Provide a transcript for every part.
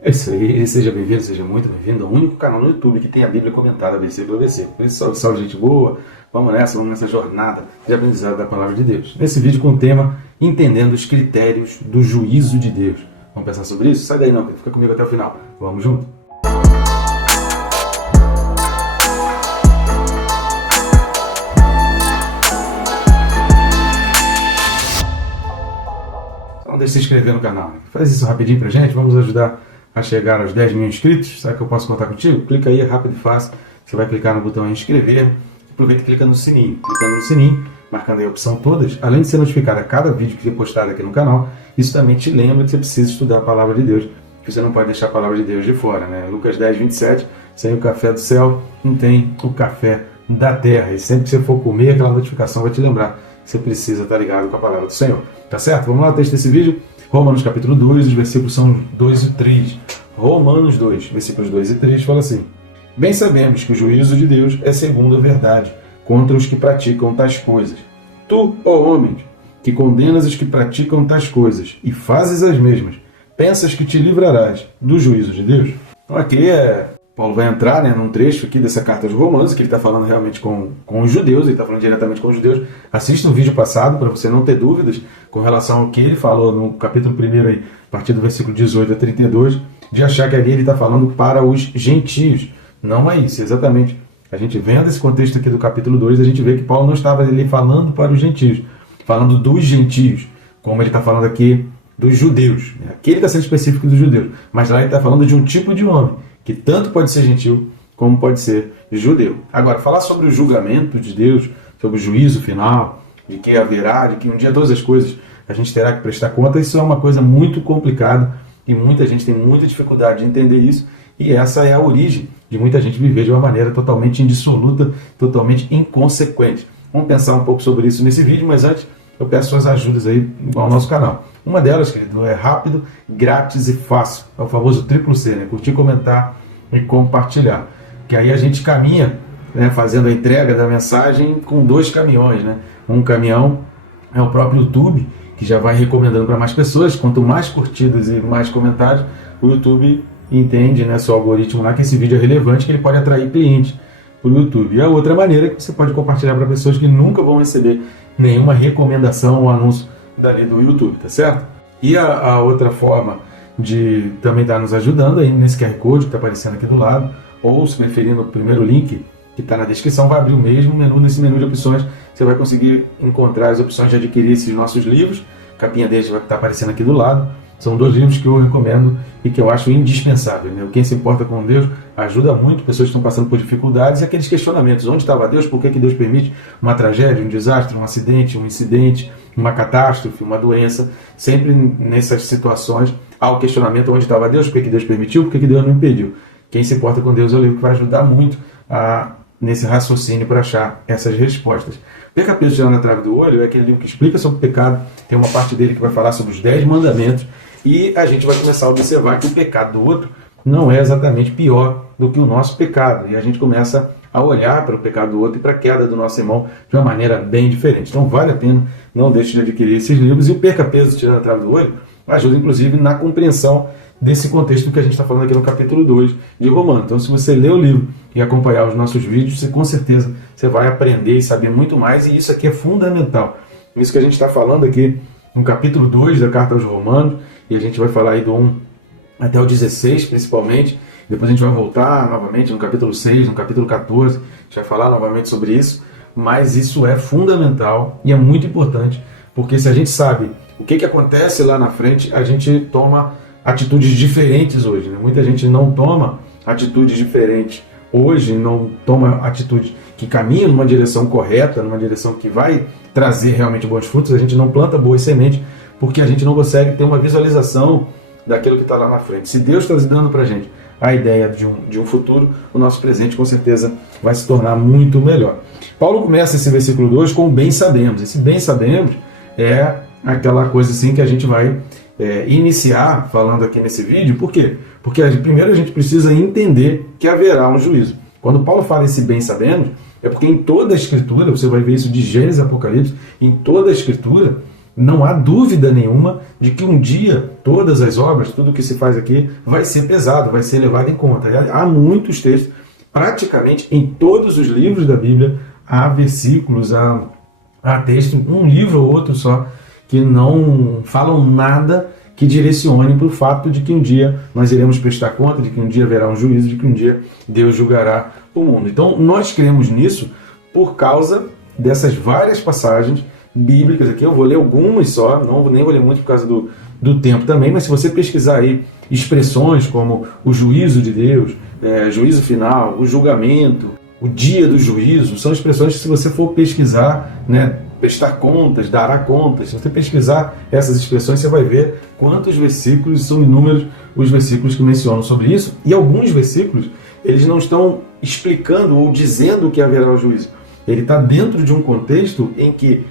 É isso aí, seja bem-vindo, seja muito bem-vindo ao único canal no YouTube que tem a Bíblia comentada versículo a versículo. Por isso, salve, salve, gente boa, vamos nessa jornada de aprendizado da Palavra de Deus. Nesse vídeo com o tema Entendendo os Critérios do Juízo de Deus. Vamos pensar sobre isso? Sai daí não, fica comigo até o final. Vamos junto? Não deixe de se inscrever no canal. Faz isso rapidinho pra gente, vamos ajudar a chegar aos 10 mil inscritos. Sabe que eu posso contar contigo? Clica aí, é rápido e fácil. Você vai clicar no botão inscrever. Aproveita e clica no sininho. Clicando no sininho, marcando aí a opção todas, além de ser notificado a cada vídeo que for postado aqui no canal, isso também te lembra que você precisa estudar a Palavra de Deus, que você não pode deixar a Palavra de Deus de fora, né? Lucas 10, 27, sem o café do céu, não tem o café da terra. E sempre que você for comer, aquela notificação vai te lembrar que você precisa estar ligado com a Palavra do Senhor. Tá certo? Vamos lá, o texto desse vídeo. Romanos capítulo 2, os versículos são 2 e 3. Romanos 2, versículos 2 e 3, fala assim: Bem sabemos que o juízo de Deus é segundo a verdade, contra os que praticam tais coisas. Tu, ó homem, que condenas os que praticam tais coisas, e fazes as mesmas, pensas que te livrarás do juízo de Deus? Então aqui Paulo vai entrar, num trecho aqui dessa carta aos Romanos, que ele está falando realmente com os judeus, ele está falando diretamente com os judeus. Assista um vídeo passado para você não ter dúvidas com relação ao que ele falou no capítulo 1, aí, a partir do versículo 18 a 32, de achar que ali ele está falando para os gentios. Não é isso, exatamente. A gente vendo esse contexto aqui do capítulo 2, a gente vê que Paulo não estava ali falando para os gentios, falando dos gentios, como ele está falando aqui dos judeus. Aqui ele está sendo específico dos judeus, mas lá ele está falando de um tipo de homem, que tanto pode ser gentil como pode ser judeu. Agora, falar sobre o julgamento de Deus, sobre o juízo final, de que haverá, de que um dia todas as coisas a gente terá que prestar conta, isso é uma coisa muito complicada e muita gente tem muita dificuldade de entender isso, e essa é a origem de muita gente viver de uma maneira totalmente indissoluta, totalmente inconsequente. Vamos pensar um pouco sobre isso nesse vídeo, mas antes eu peço suas ajudas aí ao nosso canal. Uma delas, querido, é rápido, grátis e fácil. É o famoso triplo C, curtir, comentar e compartilhar. Que aí a gente caminha, fazendo a entrega da mensagem com 2 caminhões. Um caminhão é o próprio YouTube, que já vai recomendando para mais pessoas. Quanto mais curtidas e mais comentários, o YouTube entende, seu algoritmo lá, que esse vídeo é relevante, que ele pode atrair clientes para o YouTube. E a outra maneira é que você pode compartilhar para pessoas que nunca vão receber nenhuma recomendação ou anúncio dali do YouTube, tá certo? E a outra forma de também estar nos ajudando aí nesse QR Code que está aparecendo aqui do lado, ou se preferir no primeiro link que está na descrição, vai abrir o mesmo menu. Nesse menu de opções você vai conseguir encontrar as opções de adquirir esses nossos livros. A capinha deles vai estar aparecendo aqui do lado. São 2 livros que eu recomendo e que eu acho indispensável. Quem se importa com Deus ajuda muito pessoas que estão passando por dificuldades e aqueles questionamentos. Onde estava Deus? Por que Deus permite uma tragédia, um desastre, um acidente, um incidente, uma catástrofe, uma doença? Sempre nessas situações há o questionamento: onde estava Deus? Por que Deus permitiu? Por que Deus não impediu? Quem se importa com Deus é o livro que vai ajudar muito nesse raciocínio para achar essas respostas. Perca Peso Tirando a Trave do Olho é aquele livro que explica sobre o pecado. Tem uma parte dele que vai falar sobre os 10 mandamentos. E a gente vai começar a observar que o pecado do outro não é exatamente pior do que o nosso pecado. E a gente começa a olhar para o pecado do outro e para a queda do nosso irmão de uma maneira bem diferente. Então vale a pena, não deixe de adquirir esses livros. E o Perca Peso Tirando a Trave do Olho ajuda inclusive na compreensão desse contexto que a gente está falando aqui no capítulo 2 de Romanos. Então se você ler o livro e acompanhar os nossos vídeos, com certeza você vai aprender e saber muito mais. E isso aqui é fundamental. Isso que a gente está falando aqui no capítulo 2 da carta aos Romanos, e a gente vai falar aí do 1 até o 16, principalmente. Depois a gente vai voltar novamente no capítulo 6, no capítulo 14. A gente vai falar novamente sobre isso. Mas isso é fundamental e é muito importante, porque se a gente sabe o que acontece lá na frente, a gente toma atitudes diferentes hoje. Muita gente não toma atitudes diferentes hoje, não toma atitudes que caminham numa direção correta, numa direção que vai trazer realmente bons frutos. A gente não planta boas sementes, porque a gente não consegue ter uma visualização daquilo que está lá na frente. Se Deus está dando para a gente a ideia de um futuro, o nosso presente com certeza vai se tornar muito melhor. Paulo começa esse versículo 2 com o bem sabemos. Esse bem sabemos é aquela coisa assim que a gente vai iniciar falando aqui nesse vídeo. Por quê? Porque primeiro a gente precisa entender que haverá um juízo. Quando Paulo fala esse bem sabemos, é porque em toda a Escritura, você vai ver isso de Gênesis a Apocalipse, em toda a Escritura, não há dúvida nenhuma de que um dia todas as obras, tudo que se faz aqui, vai ser pesado, vai ser levado em conta. Há muitos textos, praticamente em todos os livros da Bíblia, há versículos, há texto, um livro ou outro só, que não falam nada que direcione para o fato de que um dia nós iremos prestar conta, de que um dia haverá um juízo, de que um dia Deus julgará o mundo. Então nós cremos nisso por causa dessas várias passagens bíblicas aqui. Eu vou ler algumas só, nem vou ler muito por causa do tempo também, mas se você pesquisar aí expressões como o juízo de Deus, juízo final, o julgamento, o dia do juízo, são expressões que, se você for pesquisar, prestar contas, dará contas, se você pesquisar essas expressões, você vai ver quantos versículos, são inúmeros os versículos que mencionam sobre isso, e alguns versículos, eles não estão explicando ou dizendo que haverá o juízo. Ele está dentro de um contexto em que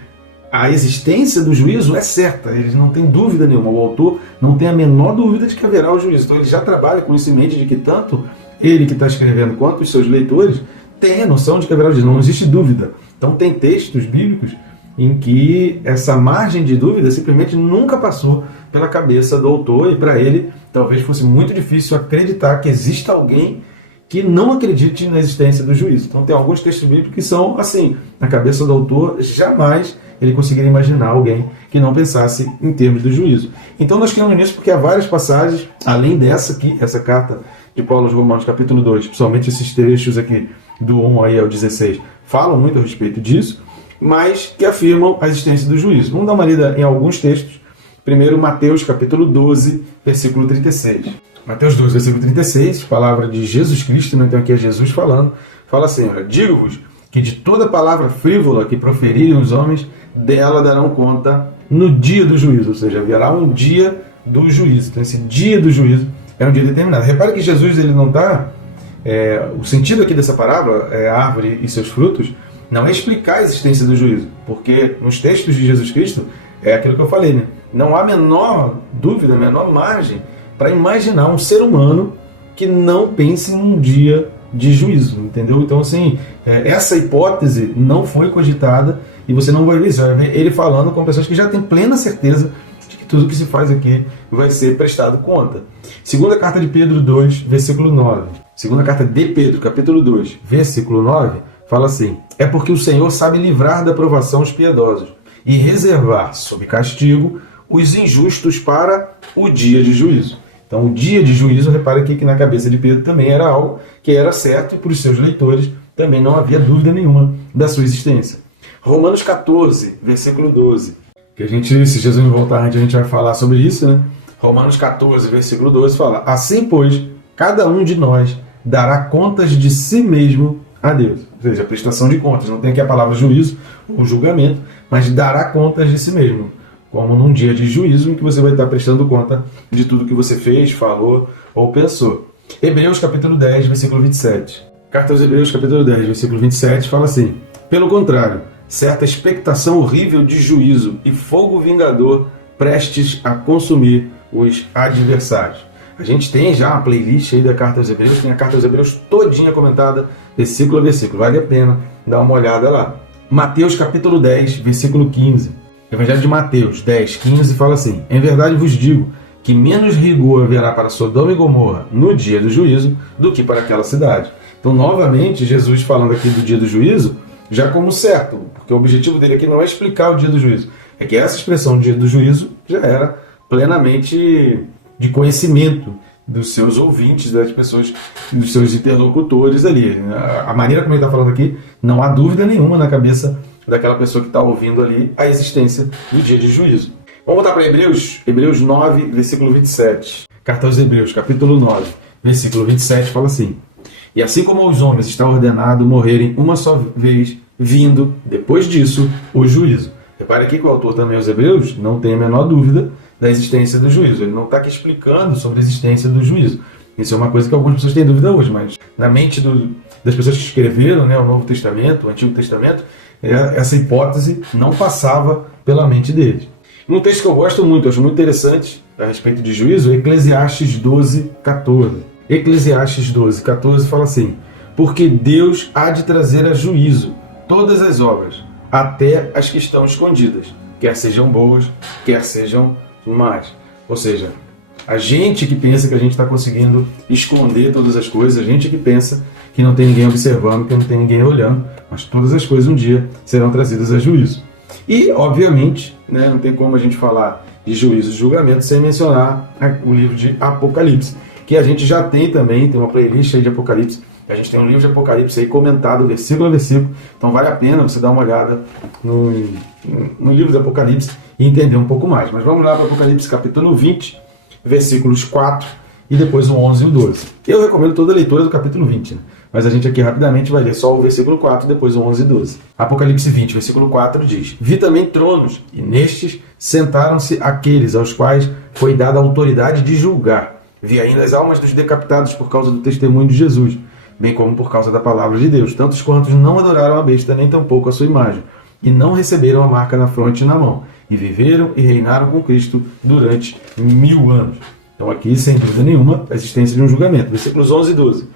a existência do juízo é certa, eles não têm dúvida nenhuma, o autor não tem a menor dúvida de que haverá o juízo. Então ele já trabalha com isso em mente, de que tanto ele que está escrevendo quanto os seus leitores têm a noção de que haverá o juízo, não existe dúvida. Então tem textos bíblicos em que essa margem de dúvida simplesmente nunca passou pela cabeça do autor, e para ele talvez fosse muito difícil acreditar que exista alguém que não acredite na existência do juízo. Então tem alguns textos bíblicos que são assim, na cabeça do autor jamais ele conseguiria imaginar alguém que não pensasse em termos do juízo. Então nós cremos nisso porque há várias passagens, além dessa aqui, essa carta de Paulo aos Romanos, capítulo 2, principalmente esses trechos aqui, do 1 aí ao 16, falam muito a respeito disso, mas que afirmam a existência do juízo. Vamos dar uma lida em alguns textos. Primeiro, Mateus, capítulo 12, versículo 36. Mateus 12, versículo 36, palavra de Jesus Cristo, então aqui é Jesus falando, fala assim: olha, digo-vos que de toda palavra frívola que proferirem os homens, dela darão conta no dia do juízo, ou seja, haverá um dia do juízo. Então esse dia do juízo é um dia determinado. Repare que Jesus, ele não está... o sentido aqui dessa parábola, a árvore e seus frutos, não é explicar a existência do juízo, porque nos textos de Jesus Cristo, é aquilo que eu falei, não há a menor dúvida, a menor margem para imaginar um ser humano que não pense num dia de juízo, entendeu? Então, assim, essa hipótese não foi cogitada e você não vai ver isso. Vai ver ele falando com pessoas que já têm plena certeza de que tudo que se faz aqui vai ser prestado conta. Segunda carta de Pedro 2, versículo 9. Segunda carta de Pedro, capítulo 2, versículo 9, fala assim: é porque o Senhor sabe livrar da provação os piedosos e reservar sob castigo os injustos para o dia de juízo. Então, o dia de juízo, repare aqui que na cabeça de Pedro também era algo que era certo, e para os seus leitores também não havia dúvida nenhuma da sua existência. Romanos 14, versículo 12. Que a gente, se Jesus voltar antes, a gente vai falar sobre isso, Romanos 14, versículo 12 fala: assim, pois, cada um de nós dará contas de si mesmo a Deus. Ou seja, a prestação de contas. Não tem aqui a palavra juízo ou julgamento, mas dará contas de si mesmo. Como num dia de juízo em que você vai estar prestando conta de tudo que você fez, falou ou pensou. Hebreus capítulo 10, versículo 27. Carta aos Hebreus capítulo 10, versículo 27 fala assim: pelo contrário, certa expectação horrível de juízo e fogo vingador prestes a consumir os adversários. A gente tem já uma playlist aí da Carta aos Hebreus, tem a Carta aos Hebreus todinha comentada, versículo a versículo. Vale a pena dar uma olhada lá. Mateus capítulo 10, versículo 15. Evangelho de Mateus 10, 15 fala assim: em verdade vos digo que menos rigor haverá para Sodoma e Gomorra no dia do juízo do que para aquela cidade. Então, novamente, Jesus falando aqui do dia do juízo, já como certo, porque o objetivo dele aqui não é explicar o dia do juízo, é que essa expressão dia do juízo já era plenamente de conhecimento dos seus ouvintes, das pessoas, dos seus interlocutores ali. A maneira como ele está falando aqui, não há dúvida nenhuma na cabeça daquela pessoa que está ouvindo ali a existência do dia de juízo. Vamos voltar para Hebreus, Hebreus 9, versículo 27. Carta aos Hebreus, capítulo 9, versículo 27, fala assim: e assim como aos homens está ordenado morrerem uma só vez, vindo, depois disso, o juízo. Repare aqui que o autor também aos Hebreus não tem a menor dúvida da existência do juízo. Ele não está aqui explicando sobre a existência do juízo. Isso é uma coisa que algumas pessoas têm dúvida hoje, mas na mente das pessoas que escreveram o Novo Testamento, o Antigo Testamento, essa hipótese não passava pela mente deles. Um texto que eu gosto muito, acho muito interessante a respeito de juízo, Eclesiastes 12, 14. Eclesiastes 12, 14 fala assim: porque Deus há de trazer a juízo todas as obras, até as que estão escondidas, quer sejam boas, quer sejam más. Ou seja, a gente que pensa que a gente está conseguindo esconder todas as coisas, a gente que pensa que não tem ninguém observando, que não tem ninguém olhando, mas todas as coisas um dia serão trazidas a juízo. E, obviamente, né, não tem como a gente falar de juízo e julgamento sem mencionar o livro de Apocalipse, que a gente já tem também, tem uma playlist aí de Apocalipse, a gente tem um livro de Apocalipse aí comentado versículo a versículo, então vale a pena você dar uma olhada no livro de Apocalipse e entender um pouco mais. Mas vamos lá para Apocalipse capítulo 20, versículos 4 e depois o 11 e o 12. Eu recomendo toda a leitura do capítulo 20, né? Mas a gente aqui rapidamente vai ler só o versículo 4 e depois o 11 e 12. Apocalipse 20, versículo 4 diz: Vi também tronos, e nestes sentaram-se aqueles aos quais foi dada a autoridade de julgar. Vi ainda as almas dos decapitados por causa do testemunho de Jesus, bem como por causa da palavra de Deus, tantos quantos não adoraram a besta, nem tampouco a sua imagem, e não receberam a marca na fronte e na mão, e viveram e reinaram com Cristo durante 1000 anos. Então aqui, sem dúvida nenhuma, a existência de um julgamento. Versículos 11 e 12.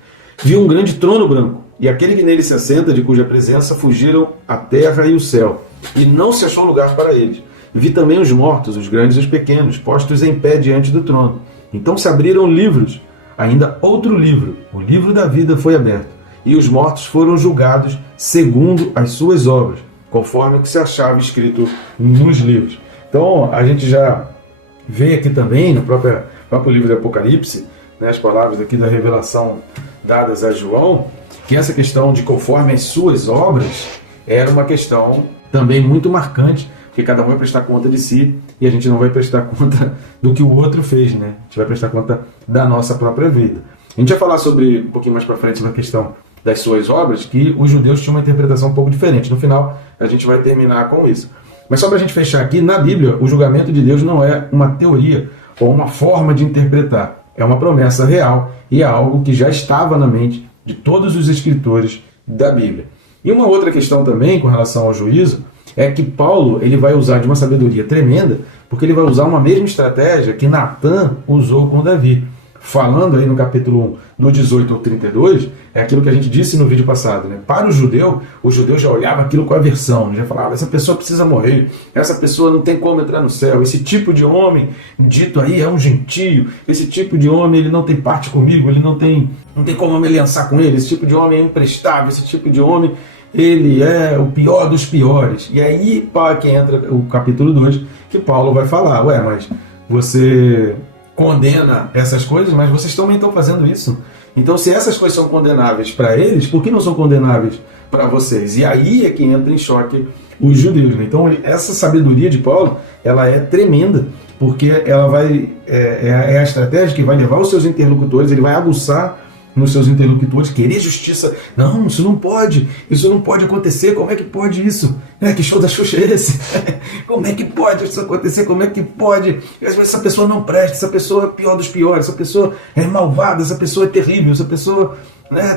Vi um grande trono branco, e aquele que nele se assenta, de cuja presença fugiram a terra e o céu, e não se achou lugar para eles. Vi também os mortos, os grandes e os pequenos, postos em pé diante do trono. Então se abriram livros, ainda outro livro, o livro da vida foi aberto, e os mortos foram julgados segundo as suas obras, conforme o que se achava escrito nos livros. Então a gente já vê aqui também, no próprio livro de Apocalipse, né, as palavras aqui da revelação dadas a João, que essa questão de conforme as suas obras era uma questão também muito marcante, porque cada um vai prestar conta de si e a gente não vai prestar conta do que o outro fez, né? A gente vai prestar conta da nossa própria vida. A gente vai falar sobre, um pouquinho mais para frente, sobre a questão das suas obras, que os judeus tinham uma interpretação um pouco diferente. No final, a gente vai terminar com isso. Mas só para a gente fechar aqui, na Bíblia, o julgamento de Deus não é uma teoria ou uma forma de interpretar. É uma promessa real e é algo que já estava na mente de todos os escritores da Bíblia. E uma outra questão também com relação ao juízo é que Paulo ele vai usar de uma sabedoria tremenda, porque ele vai usar uma mesma estratégia que Natan usou com Davi. Falando aí no capítulo 1, do 18 ao 32, é aquilo que a gente disse no vídeo passado, né? Para o judeu já olhava aquilo com aversão, já falava, essa pessoa precisa morrer, essa pessoa não tem como entrar no céu, esse tipo de homem, dito aí, é um gentio, esse tipo de homem, ele não tem parte comigo, ele não tem como eu me aliançar com ele, esse tipo de homem é imprestável, esse tipo de homem, ele é o pior dos piores. E aí, que entra o capítulo 2, que Paulo vai falar, mas você condena essas coisas, mas vocês também estão fazendo isso. Então, se essas coisas são condenáveis para eles, por que não são condenáveis para vocês? E aí é que entra em choque os judeus, né? Então, essa sabedoria de Paulo, ela é tremenda, porque ela vai é a estratégia que vai levar os seus interlocutores, ele vai aguçar nos seus interlocutores, querer justiça. Não, isso não pode acontecer, como é que pode isso? Que show da Xuxa é esse? Como é que pode isso acontecer? Como é que pode? Essa pessoa não presta, essa pessoa é pior dos piores, essa pessoa é malvada, essa pessoa é terrível, essa pessoa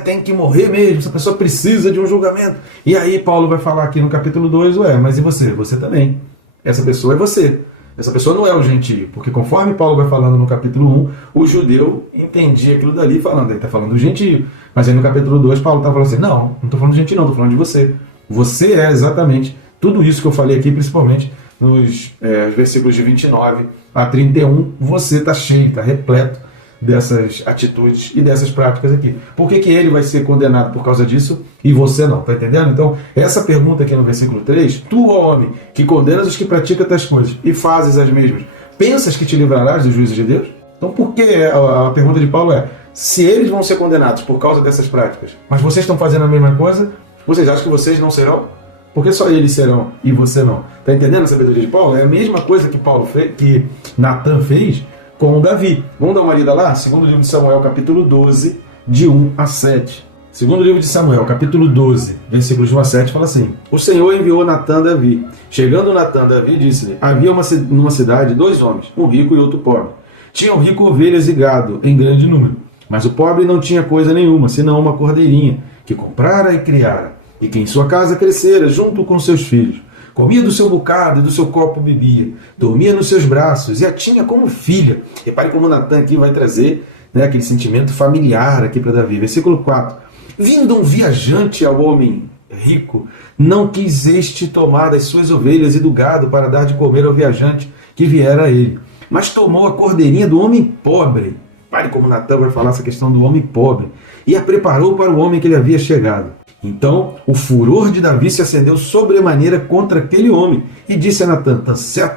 tem que morrer mesmo, essa pessoa precisa de um julgamento. E aí Paulo vai falar aqui no capítulo 2, mas e você? Você também. Essa pessoa é você. Essa pessoa não é o gentio, porque conforme Paulo vai falando no capítulo 1, o judeu entendia aquilo dali falando, ele está falando do gentio. Mas aí no capítulo 2, Paulo está falando assim, não estou falando do gentio não, estou falando de você. Você é exatamente tudo isso que eu falei aqui, principalmente nos versículos de 29 a 31, você está cheio, está repleto dessas atitudes e dessas práticas aqui. Por que ele vai ser condenado por causa disso e você não? Tá entendendo? Então, essa pergunta aqui no versículo 3, tu, ó homem, que condenas os que praticam tais coisas e fazes as mesmas, pensas que te livrarás do juízo de Deus? Então, por que a pergunta de Paulo se eles vão ser condenados por causa dessas práticas, mas vocês estão fazendo a mesma coisa, vocês acham que vocês não serão? Por que só eles serão e você não? Tá entendendo a sabedoria de Paulo? É a mesma coisa que Paulo fez, que Natan fez com Davi. Vamos dar uma lida lá? Segundo livro de Samuel, capítulo 12, de 1 a 7. Segundo livro de Samuel, capítulo 12, versículos de 1 a 7, fala assim: O Senhor enviou Natan a Davi. Chegando Natan a Davi, disse-lhe: Havia numa cidade 2 homens, um rico e outro pobre. Tinha o rico ovelhas e gado em grande número, mas o pobre não tinha coisa nenhuma, senão uma cordeirinha, que comprara e criara, e que em sua casa crescera, junto com seus filhos. Comia do seu bocado e do seu copo bebia, dormia nos seus braços e a tinha como filha. Repare como Natan aqui vai trazer aquele sentimento familiar aqui para Davi. Versículo 4. Vindo um viajante ao homem rico, não quis este tomar das suas ovelhas e do gado para dar de comer ao viajante que viera a ele, mas tomou a cordeirinha do homem pobre. Pare como Natan vai falar essa questão do homem pobre, e a preparou para o homem que lhe havia chegado. Então o furor de Davi se acendeu sobremaneira contra aquele homem, e disse a Natan: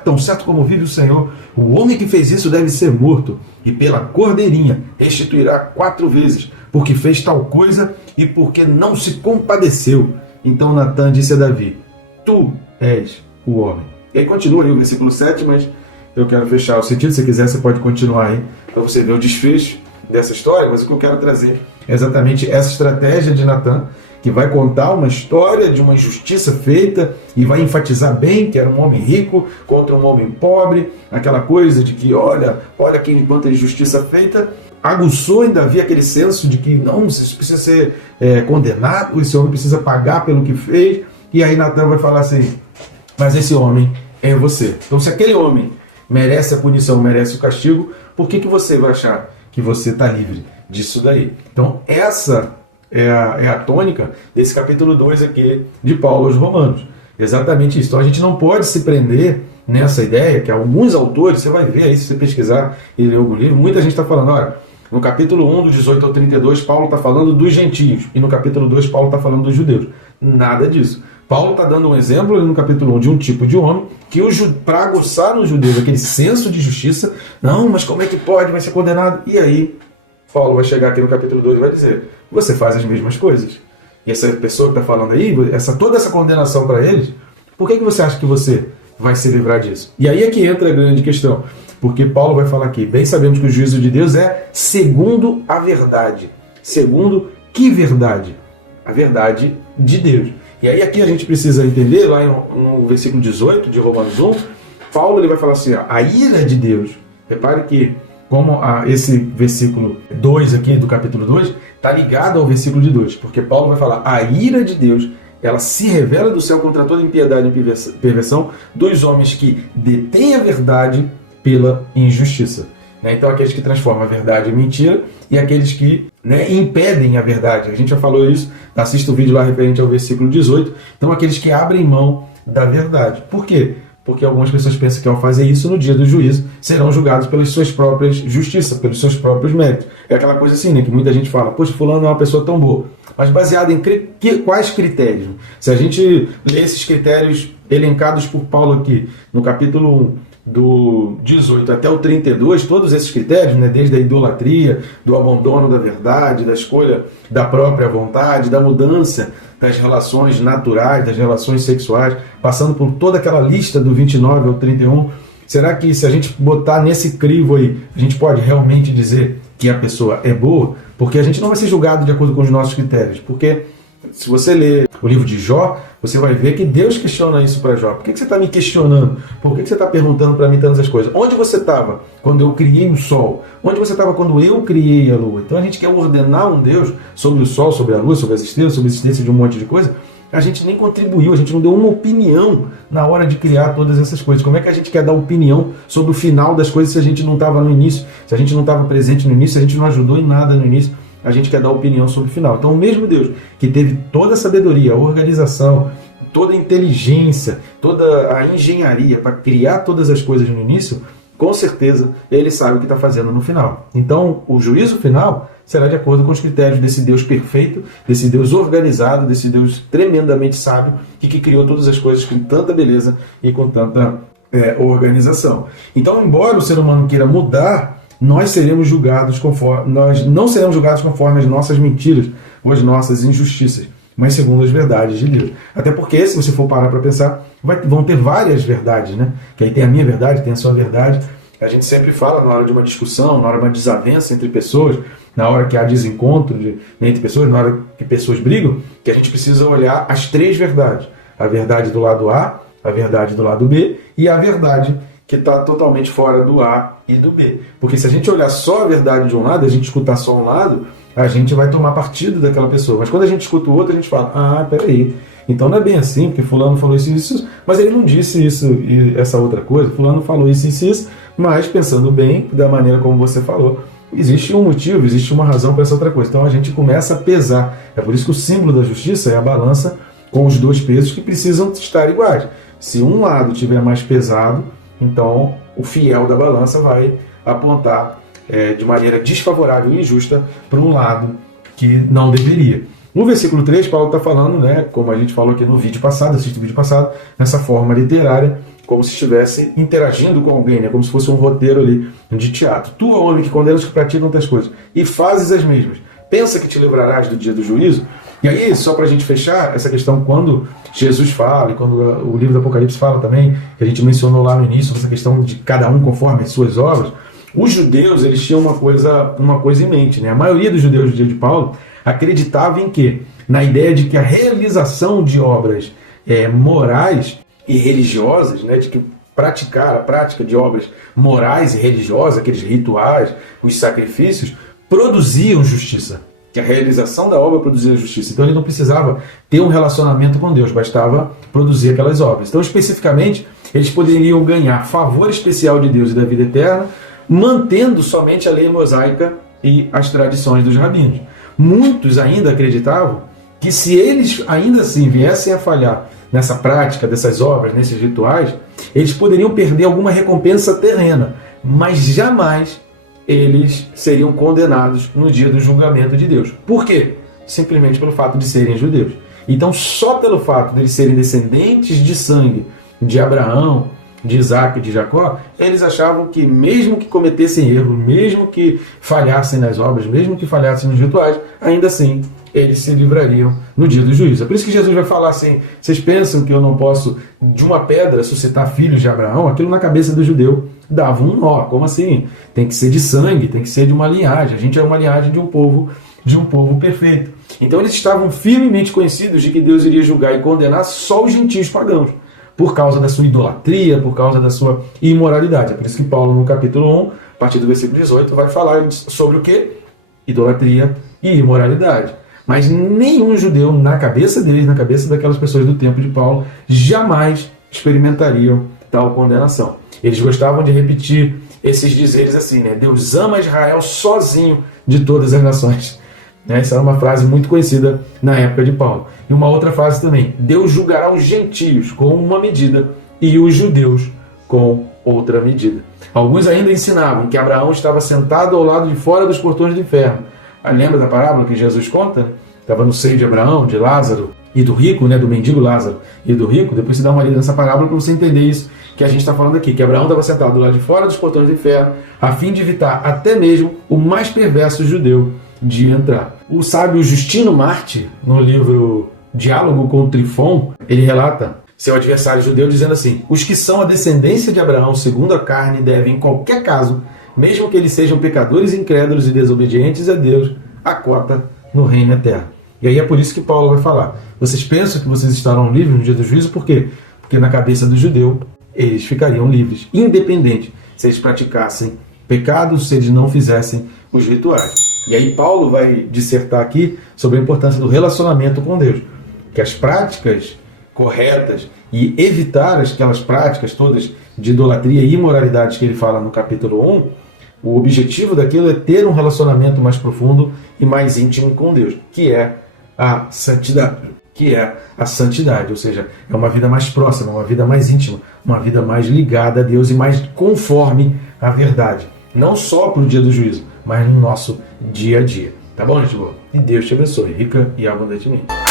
tão certo como vive o Senhor, o homem que fez isso deve ser morto, e pela cordeirinha restituirá 4 vezes, porque fez tal coisa e porque não se compadeceu. Então Natan disse a Davi: tu és o homem. E aí continua aí o versículo 7, mas eu quero fechar o sentido. Se quiser, você pode continuar aí, para você ver o desfecho dessa história, mas o que eu quero trazer é exatamente essa estratégia de Natan, que vai contar uma história de uma injustiça feita e vai enfatizar bem que era um homem rico contra um homem pobre, aquela coisa de que olha quem enquanto a injustiça feita, aguçou em Davi aquele senso de que não, isso precisa ser condenado, esse homem precisa pagar pelo que fez, e aí Natan vai falar assim: mas esse homem é você. Então se aquele homem merece a punição, merece o castigo, por que você vai achar que você está livre disso daí? Então essa é a tônica desse capítulo 2 aqui de Paulo aos Romanos. Exatamente isso. Então a gente não pode se prender nessa ideia que alguns autores, você vai ver aí se você pesquisar e ler algum livro, muita gente está falando, olha, no capítulo 1, do 18 ao 32, Paulo está falando dos gentios, e no capítulo 2, Paulo está falando dos judeus. Nada disso. Paulo está dando um exemplo no capítulo 1 de um tipo de homem que, para aguçar nos judeus aquele senso de justiça, não, mas como é que pode, vai ser condenado? E aí, Paulo vai chegar aqui no capítulo 2 e vai dizer: você faz as mesmas coisas. E essa pessoa que está falando aí, toda essa condenação para eles, por que você acha que você vai se livrar disso? E aí é que entra a grande questão. Porque Paulo vai falar aqui: bem sabemos que o juízo de Deus é segundo a verdade. Segundo que verdade? A verdade de Deus. E aí aqui a gente precisa entender, lá no versículo 18 de Romanos 1, Paulo ele vai falar assim: ó, a ira de Deus. Repare que como esse versículo 2 aqui do capítulo 2 está ligado ao versículo de 2, porque Paulo vai falar: a ira de Deus, ela se revela do céu contra toda impiedade e perversão dos homens que detêm a verdade pela injustiça. Então aqueles que transformam a verdade em mentira e aqueles que impedem a verdade. A gente já falou isso, assista o vídeo lá referente ao versículo 18. Então aqueles que abrem mão da verdade. Por quê? Porque algumas pessoas pensam que ao fazer isso, no dia do juízo, serão julgados pelas suas próprias justiças, pelos seus próprios méritos. É aquela coisa assim, que muita gente fala: poxa, fulano é uma pessoa tão boa. Mas baseado em quais critérios? Se a gente lê esses critérios elencados por Paulo aqui, no capítulo 1, do 18 até o 32, todos esses critérios, desde a idolatria, do abandono da verdade, da escolha da própria vontade, da mudança das relações naturais, das relações sexuais, passando por toda aquela lista do 29 ao 31, será que se a gente botar nesse crivo aí, a gente pode realmente dizer que a pessoa é boa? Porque a gente não vai ser julgado de acordo com os nossos critérios, porque se você ler o livro de Jó, você vai ver que Deus questiona isso para Jó. Por que você está me questionando? Por que você está perguntando para mim tantas coisas? Onde você estava quando eu criei o sol? Onde você estava quando eu criei a lua? Então a gente quer ordenar um Deus sobre o sol, sobre a lua, sobre as estrelas, sobre a existência de um monte de coisa. A gente nem contribuiu, a gente não deu uma opinião na hora de criar todas essas coisas. Como é que a gente quer dar opinião sobre o final das coisas se a gente não estava no início? Se a gente não estava presente no início, se a gente não ajudou em nada no início? A gente quer dar opinião sobre o final. Então o mesmo Deus que teve toda a sabedoria, a organização, toda a inteligência, toda a engenharia para criar todas as coisas no início, com certeza ele sabe o que está fazendo no final. Então o juízo final será de acordo com os critérios desse Deus perfeito, desse Deus organizado, desse Deus tremendamente sábio e que criou todas as coisas com tanta beleza e com tanta organização. Então, embora o ser humano queira mudar, nós não seremos julgados conforme as nossas mentiras ou as nossas injustiças, mas segundo as verdades de Deus. Até porque, se você for parar para pensar, vão ter várias verdades, que aí tem a minha verdade, tem a sua verdade. A gente sempre fala na hora de uma discussão, na hora de uma desavença entre pessoas, na hora que há desencontro entre pessoas, na hora que pessoas brigam, que a gente precisa olhar as 3 verdades. A verdade do lado A, a verdade do lado B e a verdade que está totalmente fora do A e do B. Porque se a gente olhar só a verdade de um lado, a gente escutar só um lado, a gente vai tomar partido daquela pessoa. Mas quando a gente escuta o outro, a gente fala: peraí, então não é bem assim, porque fulano falou isso, mas ele não disse isso e essa outra coisa, fulano falou isso, mas pensando bem, da maneira como você falou, existe um motivo, existe uma razão para essa outra coisa. Então a gente começa a pesar. É por isso que o símbolo da justiça é a balança com os dois pesos que precisam estar iguais. Se um lado tiver mais pesado, então o fiel da balança vai apontar de maneira desfavorável e injusta para um lado que não deveria. No versículo 3, Paulo está falando, como a gente falou aqui no vídeo passado, assiste o vídeo passado, nessa forma literária, como se estivesse interagindo com alguém, como se fosse um roteiro ali de teatro. Tu, homem, que condena os que praticam tais coisas, e fazes as mesmas, pensa que te livrarás do dia do juízo? E aí, só para a gente fechar essa questão, quando Jesus fala, e quando o livro do Apocalipse fala também, que a gente mencionou lá no início, essa questão de cada um conforme as suas obras, os judeus, eles tinham uma coisa em mente. A maioria dos judeus do dia de Paulo acreditava em quê? Na ideia de que a realização de obras morais e religiosas, de que praticar a prática de obras morais e religiosas, aqueles rituais, os sacrifícios, produziam justiça. Que a realização da obra produzia justiça. Então ele não precisava ter um relacionamento com Deus, bastava produzir aquelas obras. Então, especificamente, eles poderiam ganhar favor especial de Deus e da vida eterna, mantendo somente a lei mosaica e as tradições dos rabinos. Muitos ainda acreditavam que se eles ainda assim viessem a falhar nessa prática dessas obras, nesses rituais, eles poderiam perder alguma recompensa terrena, mas jamais eles seriam condenados no dia do julgamento de Deus. Por quê? Simplesmente pelo fato de serem judeus. Então, só pelo fato de eles serem descendentes de sangue de Abraão, de Isaac e de Jacó, eles achavam que mesmo que cometessem erro, mesmo que falhassem nas obras, mesmo que falhassem nos rituais, ainda assim eles se livrariam no dia do juízo. É por isso que Jesus vai falar assim: vocês pensam que eu não posso de uma pedra suscitar filhos de Abraão? Aquilo na cabeça do judeu dava um nó. Como assim? Tem que ser de sangue, tem que ser de uma linhagem. A gente é uma linhagem de um povo perfeito. Então eles estavam firmemente conhecidos de que Deus iria julgar e condenar só os gentios pagãos, por causa da sua idolatria, por causa da sua imoralidade. É por isso que Paulo, no capítulo 1, a partir do versículo 18, vai falar sobre o quê? Idolatria e imoralidade. Mas nenhum judeu, na cabeça deles, na cabeça daquelas pessoas do tempo de Paulo, jamais experimentariam tal condenação. Eles gostavam de repetir esses dizeres assim, Deus ama Israel sozinho de todas as nações. Essa era uma frase muito conhecida na época de Paulo. E uma outra frase também: Deus julgará os gentios com uma medida e os judeus com outra medida. Alguns ainda ensinavam que Abraão estava sentado ao lado de fora dos portões do inferno. Lembra da parábola que Jesus conta? Estava no seio de Abraão, de Lázaro e do rico, do mendigo Lázaro e do rico. Depois você dá uma lida nessa parábola para você entender isso que a gente está falando aqui, que Abraão estava sentado do lado de fora dos portões do inferno, a fim de evitar até mesmo o mais perverso judeu de entrar. O sábio Justino Marte, no livro Diálogo com o Trifon, ele relata seu adversário judeu dizendo assim: os que são a descendência de Abraão segundo a carne devem, em qualquer caso, mesmo que eles sejam pecadores incrédulos e desobedientes a Deus, a cota no reino eterno. E aí é por isso que Paulo vai falar: vocês pensam que vocês estarão livres no dia do juízo? Por quê? Porque na cabeça do judeu, eles ficariam livres, independente se eles praticassem pecados, se eles não fizessem os rituais. E aí Paulo vai dissertar aqui sobre a importância do relacionamento com Deus, que as práticas corretas e evitar aquelas práticas todas de idolatria e imoralidade que ele fala no capítulo 1, o objetivo daquilo é ter um relacionamento mais profundo e mais íntimo com Deus, que é a santidade, ou seja, é uma vida mais próxima, uma vida mais íntima, uma vida mais ligada a Deus e mais conforme à verdade. Não só para o dia do juízo, mas no nosso dia a dia. Tá bom, gente boa? E Deus te abençoe rica e abundantemente.